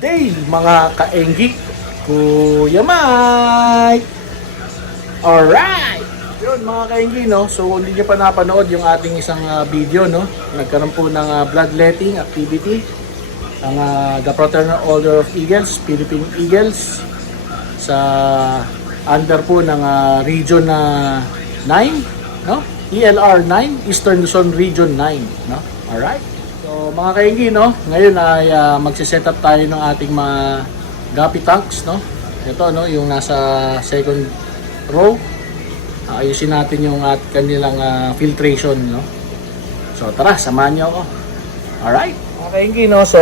day mga kaenggi, Kuya Mike. Alright, yun mga kaenggi, no? So hindi nyo pa napanood yung ating isang video, no? Nagkaroon po ng bloodletting activity ang the Fraternal Order of Eagles, Philippine Eagles, sa under po ng Region 9, no? ELR 9, Eastern Luzon Region 9, no? Alright. So mga kainggi, no? Ngayon ay magse-set up tayo ng ating mga gapi tanks, no? Ito, no, yung nasa second row. Ayusin natin yung kanilang filtration, no? So tara, samahan niyo ako. Alright. Mga kainggi, no? So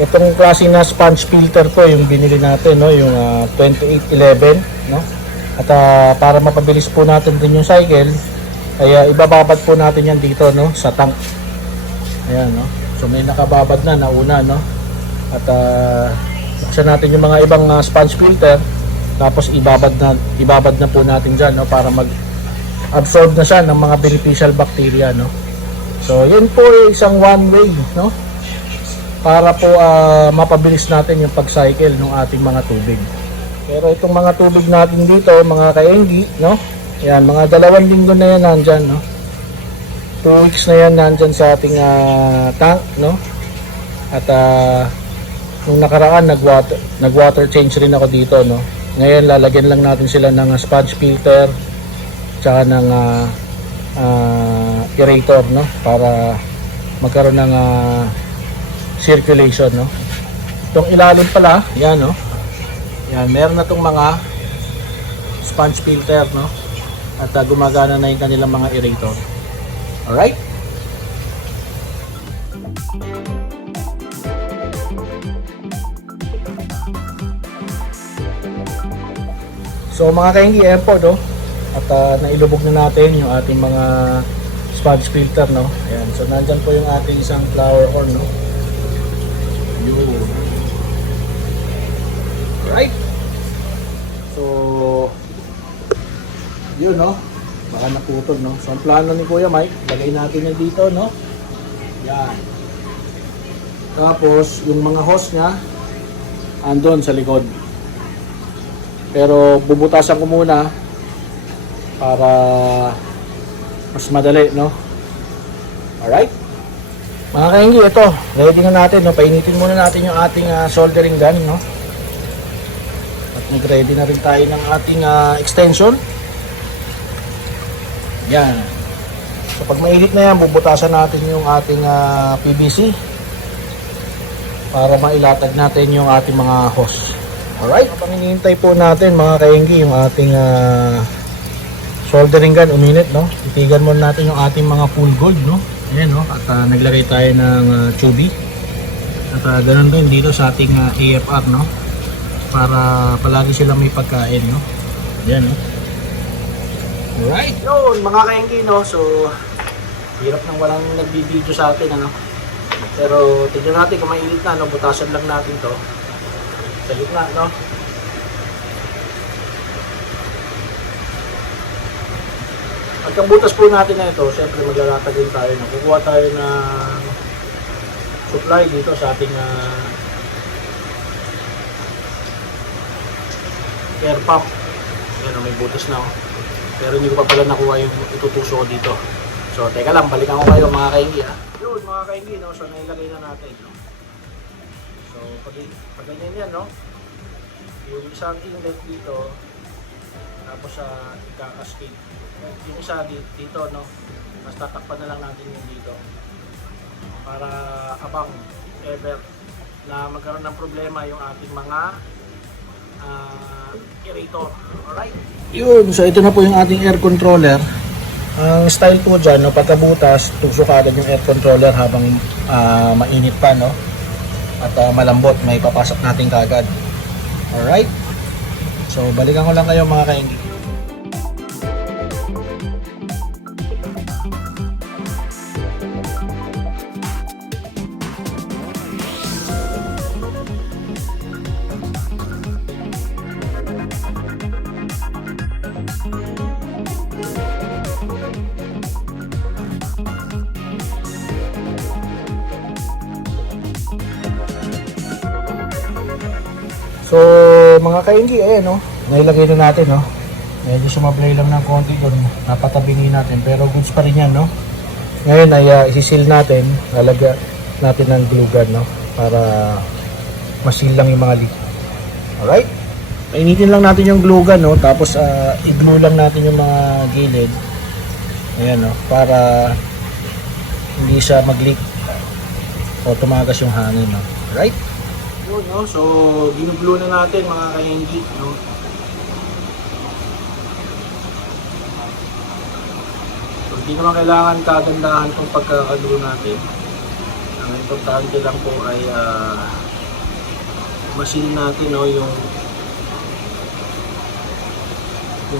itong klase na sponge filter po yung binili natin, no? Yung 2811, no? At para mapabilis po natin din yung cycle, ay ibababad po natin yan dito, no, sa tank. Ayan, no. So may nakababad na nauna, no. At buksan natin yung mga ibang sponge filter, tapos ibabad na po natin diyan, no, para mag-absorb na siya ng mga beneficial bacteria, no. So yun po isang one way, no, para po mapabilis natin yung pag-cycle ng ating mga tubig. Pero itong mga tubig natin dito, mga kaenggi, no? Yan, mga 2 linggo na yan nandyan, no? 2 weeks na yan nandyan sa ating tank, no? At nung nakaraan, nag-water change rin ako dito, no? Ngayon, lalagyan lang natin sila ng sponge filter, tsaka ng aerator, no? Para magkaroon ng circulation, no? Itong ilalim pala, yan, no? Yan, meron na itong mga sponge filter, no? At gumagana na yung kanilang mga aerator. Alright? So mga kainggi, ayan po, no? At nailubog na natin yung ating mga sponge filter, no? Ayan, so nandyan po yung ating isang flower horn, no? Yun. Right? So yun, no, baka naputol, no. So ang plano ni Kuya Mike, lagay natin yan dito, no. Yan. Tapos yung mga hose nya andun sa likod, pero bubutasan ko muna para mas madali, no. Alright, mga kainggi, ito ready na natin, no. Painitin muna natin yung ating soldering gun, no. Nag-ready na rin tayo ng ating extension. Yan. So pag mainit na yan, bubutasan natin yung ating PVC para mailatag natin yung ating mga hose. Alright. Kapag hinihintay po natin mga kainggi yung ating soldering gun uminit, no? Titigan muna natin yung ating mga full gold, no? Ayan, no? At naglagay tayo ng tubey. At ganun din dito sa ating AFR, no? Para palagi silang may pagkain, no? Yan, no? Alright, yun mga kainggi, no? So hirap nang walang nagbibideo sa atin, ano? Pero tignan natin kung mainit na, no? Butasan lang natin to sa gitna, no? Pagkabutas po natin na ito, syempre maglalatag din tayo, no? Kukuha tayo ng supply dito sa ating air pump. Yan, may butas na, oh. Pero hindi ko pa pala nakuha yung itutuso ko dito. So teka lang, balikan ko kayo mga kainggi, ha. Yun mga kainggi, no? So nailagay na natin, no? So pag ganyan yan, no? Yung isang inlet dito, tapos ikakaskate. Yung isa dito, no? Mas tatakpan na lang natin yung dito para abang ever na magkaroon ng problema yung ating mga aerator. Alright? Yun, so ito na po yung ating air controller. Ang style po dyan, no, pagkabutas, tukso ka agad yung air controller habang mainit pa, no? At malambot, may papasok natin kaagad. Alright? So balikan ko lang kayo mga kainggi. So, mga kainggi, ayan, no? Nailagay na natin, no? Medyo sumablay lang ng konti doon. Napatabingin natin. Pero goods pa rin yan, no? Ngayon ay isisil natin. Lalagyan natin ng glue gun, no? Para masil lang yung mga leak. Alright? Painitin lang natin yung glue gun, no? Tapos i-glue lang natin yung mga gilid. Ayan, no? Para hindi siya mag-leak o tumagas yung hangin, no? Alright? Yun, no? So, ginuglue na natin mga kainggi, no? Hindi naman kailangan kagandahan itong pagkakaglue natin. Ang importante lang po ay masin natin, no, yung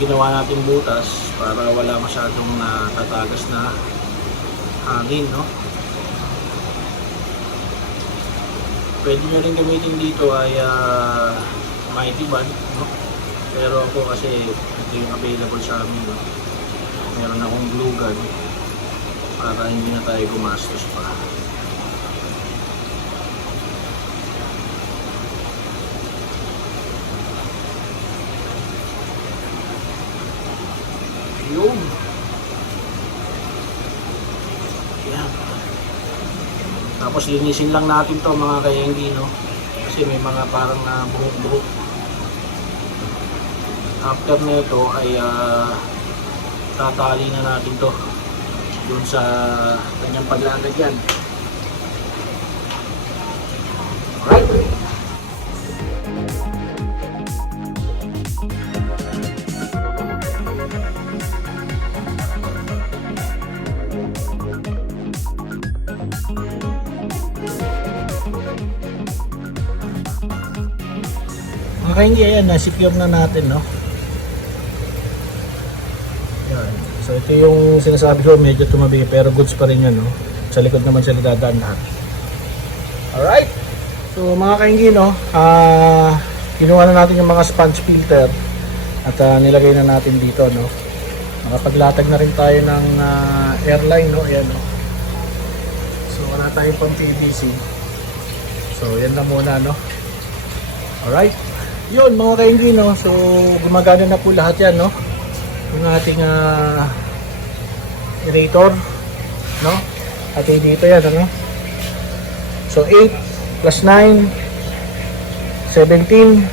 ginawa natin butas para wala masyadong natatagas na hangin, no. Pwede nyo rin gamitin dito ay mighty band, no? Pero ako kasi ito yung available sa amin, no? Meron akong glue gun para hindi na tayo gumastos pa. Yun. Yan. Tapos linisin lang natin to mga kainggi, no? Kasi may mga parang buhok-buhok. After nito ay tatali na natin to dun sa kanyang paglalagyan. Alright. Mga kainggi, ayan, na-secure na natin, no? So ito yung sinasabi ko, medyo tumabi pero goods pa rin yun, no? Sa likod naman sila dadaan lahat. Alright! So mga kainggi, no? Kinuha na natin yung mga sponge filter at nilagay na natin dito, no? Nakapaglatag na rin tayo ng airline, no? Ayan, no? So wala tayong pang PVC. So yan na muna, no? Alright! Yun mga kainggi, no? So gumagana na po lahat yan, no? Yung ating aerator, no? At dito yan, ano? So 8 plus 9 17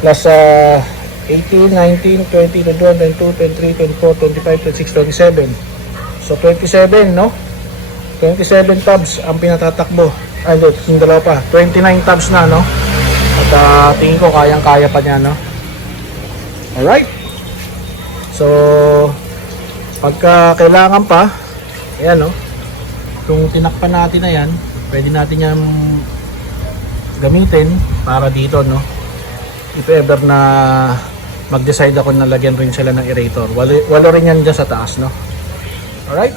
plus 18, 19, 20, 21, 22, 23, 24, 25, 26, 27. So 27, no? 27 tabs ang pinatatakbo. Ay, yung dalawa pa. 29 tabs na, no? At tingin ko kayang-kaya pa niya, no? Alright. So, pagka kailangan pa, ayan, no? Kung tinakpan natin na yan, pwede natin yan gamitin para dito, no? If ever na mag-decide ako na lagyan rin sila ng aerator. Walo rin yan dyan sa taas, no? Alright?